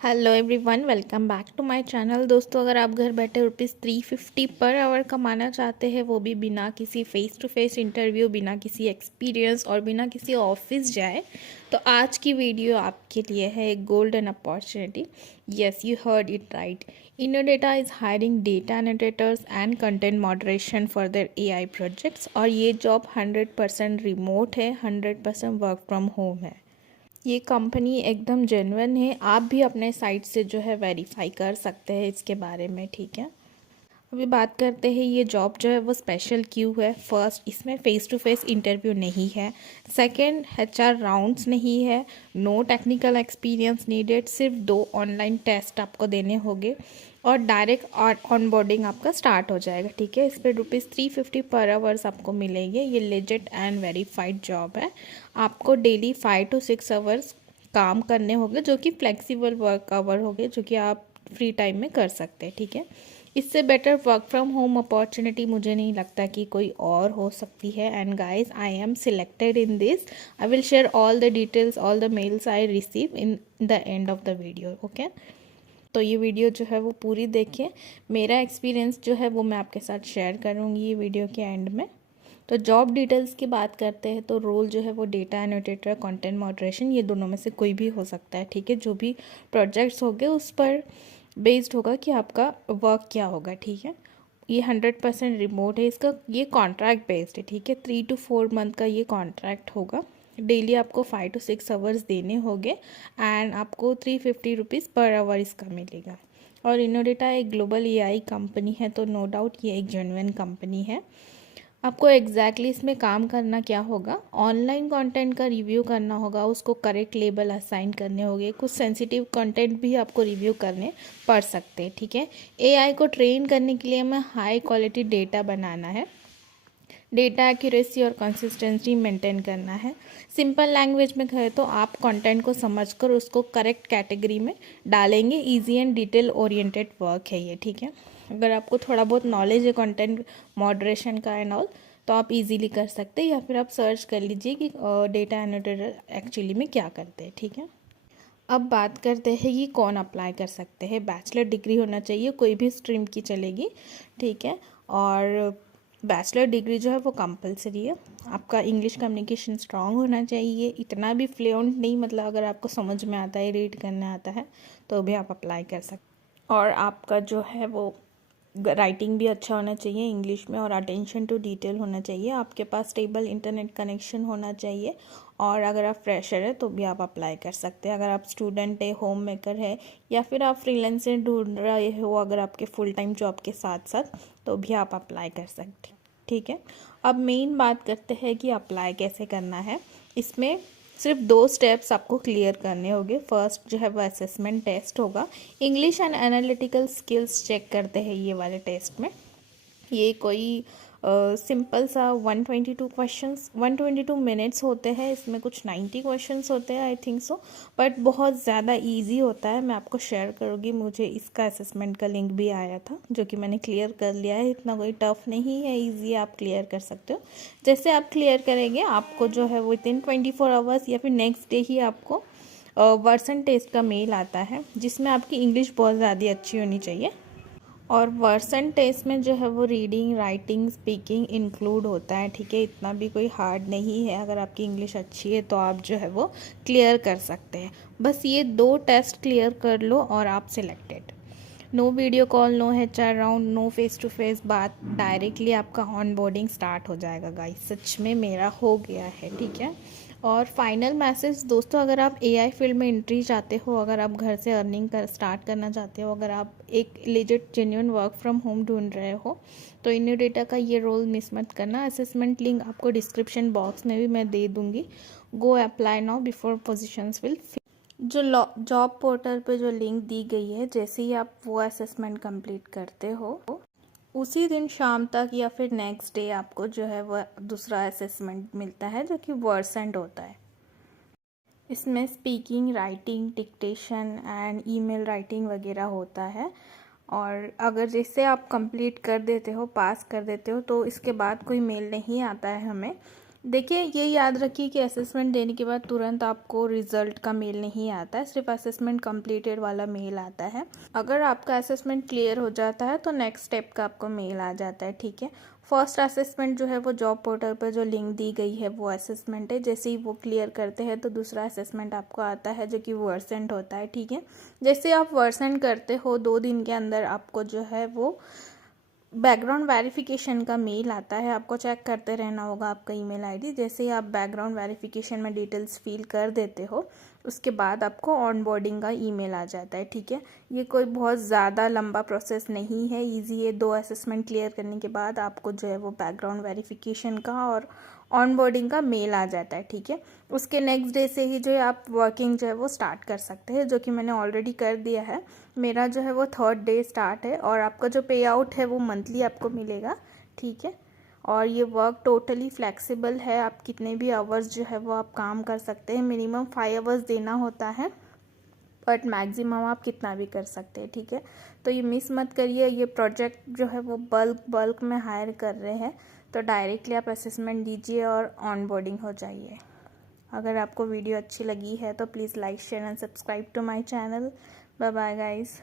Hello everyone, welcome back to my channel. दोस्तों, अगर आप घर बैठे ₹350 पर आवर कमाना चाहते हैं, वो भी बिना किसी फेस टू फेस इंटरव्यू, बिना किसी एक्सपीरियंस और बिना किसी ऑफिस जाए, तो आज की वीडियो आपके लिए है एक golden opportunity. Yes, you heard it right. Innodata is hiring data annotators and content moderation for their AI projects. और ये जॉब 100% रिमोट है, 100% वर्क फ्रॉम होम है। ये कंपनी एकदम जेन्युइन है। आप भी अपने साइट से जो है वेरीफाई कर सकते हैं इसके बारे में, ठीक है। अभी बात करते हैं ये जॉब जो है वो स्पेशल क्यों है। फर्स्ट, इसमें फ़ेस टू फेस इंटरव्यू नहीं है। सेकंड, एचआर राउंड्स नहीं है। No technical experience needed. सिर्फ 2 ऑनलाइन टेस्ट आपको देने होंगे और डायरेक्ट ऑनबोर्डिंग आपका स्टार्ट हो जाएगा, ठीक है। इस पर ₹350 पर आवर्स आपको मिलेंगे। ये लेजिट एंड वेरीफाइड जॉब है। आपको डेली 5 to 6 आवर्स काम करने होंगे, जो कि फ्लेक्सिबल वर्क आवर होंगे, जो कि आप फ्री टाइम में कर सकते हैं, ठीक है। इससे better work from home opportunity मुझे नहीं लगता कि कोई और हो सकती है। And guys, I am selected in this. I will share all the details, all the mails I receive in the end of the video, okay. तो ये वीडियो जो है वो पूरी देखिए। मेरा एक्सपीरियंस जो है वो मैं आपके साथ शेयर करूँगी ये वीडियो के एंड में। तो जॉब डिटेल्स की बात करते हैं तो रोल जो है वो डेटा एनोटेटर, कंटेंट मॉडरेशन, ये दोनों में से कोई भी हो सकता है, ठीक है। जो भी प्रोजेक्ट्स होंगे उस पर बेस्ड होगा कि आपका वर्क क्या होगा, ठीक है। ये 100% रिमोट है। इसका ये कॉन्ट्रैक्ट बेस्ड है, ठीक है। 3 to 4 मंथ का ये कॉन्ट्रैक्ट होगा। डेली आपको 5 to 6 आवर्स देने होंगे एंड आपको ₹350 पर आवर इसका मिलेगा। और इनोडेटा एक ग्लोबल एआई कंपनी है, तो नो डाउट ये एक जेन्युइन कंपनी है। आपको एग्जैक्टली इसमें काम करना क्या होगा, ऑनलाइन कंटेंट का रिव्यू करना होगा, उसको करेक्ट लेबल असाइन करने होंगे। कुछ सेंसिटिव कंटेंट भी आपको रिव्यू करने पड़ सकते हैं, ठीक है। एआई को ट्रेन करने के लिए हमें हाई क्वालिटी डेटा बनाना है। डेटा एक्यूरेसी और कंसिस्टेंसी मेंटेन करना है। सिंपल लैंग्वेज में कहें तो आप कंटेंट को समझकर उसको करेक्ट कैटेगरी में डालेंगे। Easy and detail oriented work है ये, ठीक है। अगर आपको थोड़ा बहुत नॉलेज है कंटेंट मॉडरेशन का एंड ऑल, तो आप इजीली कर सकते हैं, या फिर आप सर्च कर लीजिए कि डेटा एनोटेटर एक्चुअली में क्या करते हैं, ठीक है। अब बात करते हैं कि कौन अप्लाई कर सकते हैं। बैचलर डिग्री होना चाहिए, कोई भी स्ट्रीम की चलेगी, ठीक है। और बैचलर डिग्री जो है वो कंपलसरी है। आपका इंग्लिश कम्युनिकेशन स्ट्रांग होना चाहिए, इतना भी फ्लुएंट नहीं, मतलब अगर आपको समझ में आता है, रीड करना आता है, तो भी आप अप्लाई कर सकते। और आपका जो है वो राइटिंग भी अच्छा होना चाहिए इंग्लिश में, और अटेंशन टू डिटेल होना चाहिए। आपके पास स्टेबल इंटरनेट कनेक्शन होना चाहिए। और अगर आप फ्रेशर है तो भी आप अप्लाई कर सकते हैं। अगर आप स्टूडेंट है, होम मेकर है, या फिर आप फ्रीलांसर ढूंढ रहे हो अगर आपके फुल टाइम जॉब के साथ साथ, तो भी आप अप्लाई कर सकते हैं, ठीक है। अब मेन बात करते हैं कि अप्लाई कैसे करना है। इसमें सिर्फ 2 स्टेप्स आपको क्लियर करने होंगे। फर्स्ट जो है वो असेसमेंट टेस्ट होगा। English and analytical skills check करते हैं ये वाले टेस्ट में। ये कोई सिंपल सा 122 क्वेश्चंस, 122 मिनट्स होते हैं। इसमें कुछ 90 क्वेश्चंस होते हैं, आई थिंक सो, बट बहुत ज़्यादा इजी होता है। मैं आपको शेयर करूँगी, मुझे इसका असेसमेंट का लिंक भी आया था, जो कि मैंने क्लियर कर लिया है। इतना कोई टफ नहीं है, ईजी, आप क्लियर कर सकते हो। जैसे आप क्लियर करेंगे, आपको जो है विद इन 24 आवर्स या फिर नेक्स्ट डे ही आपको वर्सन टेस्ट का मेल आता है, जिसमें आपकी इंग्लिश बहुत ज़्यादा अच्छी होनी चाहिए। और वर्सन टेस्ट में जो है वो रीडिंग, राइटिंग, स्पीकिंग इंक्लूड होता है, ठीक है। इतना भी कोई हार्ड नहीं है। अगर आपकी इंग्लिश अच्छी है तो आप जो है वो क्लियर कर सकते हैं। बस ये 2 टेस्ट क्लियर कर लो और आप selected. No video call, no HR round, no face to face बात, डायरेक्टली आपका ऑन बोर्डिंग स्टार्ट हो जाएगा गाइस। सच में मेरा हो गया है, ठीक है। और फाइनल मैसेज दोस्तों, अगर आप एआई फील्ड में एंट्री चाहते हो, अगर आप घर से अर्निंग स्टार्ट करना चाहते हो, अगर आप एक legit genuine work from home ढूंढ रहे हो, तो इनोडेटा का ये रोल मिस मत करना। असेसमेंट लिंक आपको डिस्क्रिप्शन बॉक्स में भी मैं दे दूँगी। Go apply now before positions will. जो जॉब पोर्टल पे जो लिंक दी गई है, जैसे ही आप वो असेसमेंट कंप्लीट करते हो, उसी दिन शाम तक या फिर नेक्स्ट डे आपको जो है वह दूसरा असेसमेंट मिलता है, जो कि वर्सेंट होता है। इसमें speaking, writing, dictation and email writing वगैरह होता है। और अगर जैसे आप कंप्लीट कर देते हो, पास कर देते हो, तो इसके बाद कोई मेल नहीं आता है हमें। देखिए, ये याद रखिए कि असेसमेंट देने के बाद तुरंत आपको रिज़ल्ट का मेल नहीं आता है, सिर्फ असेसमेंट कंप्लीटेड वाला मेल आता है। अगर आपका असेसमेंट क्लियर हो जाता है तो नेक्स्ट स्टेप का आपको मेल आ जाता है, ठीक है। फर्स्ट असेसमेंट जो है वो जॉब पोर्टल पर जो लिंक दी गई है वो असेसमेंट है। जैसे ही वो क्लियर करते हैं तो दूसरा असेसमेंट आपको आता है जो कि वर्सेंट होता है, ठीक है। जैसे आप वर्सेंट करते हो 2 दिन के अंदर आपको जो है वो बैकग्राउंड वेरिफिकेशन का मेल आता है। आपको चेक करते रहना होगा आपका ईमेल आईडी। जैसे ही आप बैकग्राउंड वेरिफिकेशन में डिटेल्स फिल कर देते हो उसके बाद आपको ऑनबोर्डिंग का ईमेल आ जाता है, ठीक है। ये कोई बहुत ज़्यादा लंबा प्रोसेस नहीं है, इजी है। 2 असेसमेंट क्लियर करने के बाद आपको जो है वो बैकग्राउंड वेरिफिकेशन का और ऑनबोर्डिंग का मेल आ जाता है, ठीक है। उसके नेक्स्ट डे से ही जो है आप वर्किंग जो है वो स्टार्ट कर सकते हैं, जो कि मैंने ऑलरेडी कर दिया है। मेरा जो है वो 3rd डे स्टार्ट है और आपका जो पे आउट है वो मंथली आपको मिलेगा, ठीक है। और ये वर्क टोटली फ्लेक्सिबल है, आप कितने भी आवर्स जो है वो आप काम कर सकते हैं। मिनिमम 5 आवर्स देना होता है बट मैक्सिमम आप कितना भी कर सकते हैं, ठीक है। तो ये मिस मत करिए, ये प्रोजेक्ट जो है वो बल्क में हायर कर रहे हैं, तो डायरेक्टली आप असेसमेंट दीजिए और ऑनबोर्डिंग हो जाइए। अगर आपको वीडियो अच्छी लगी है तो please like share and subscribe to my channel. Bye bye guys.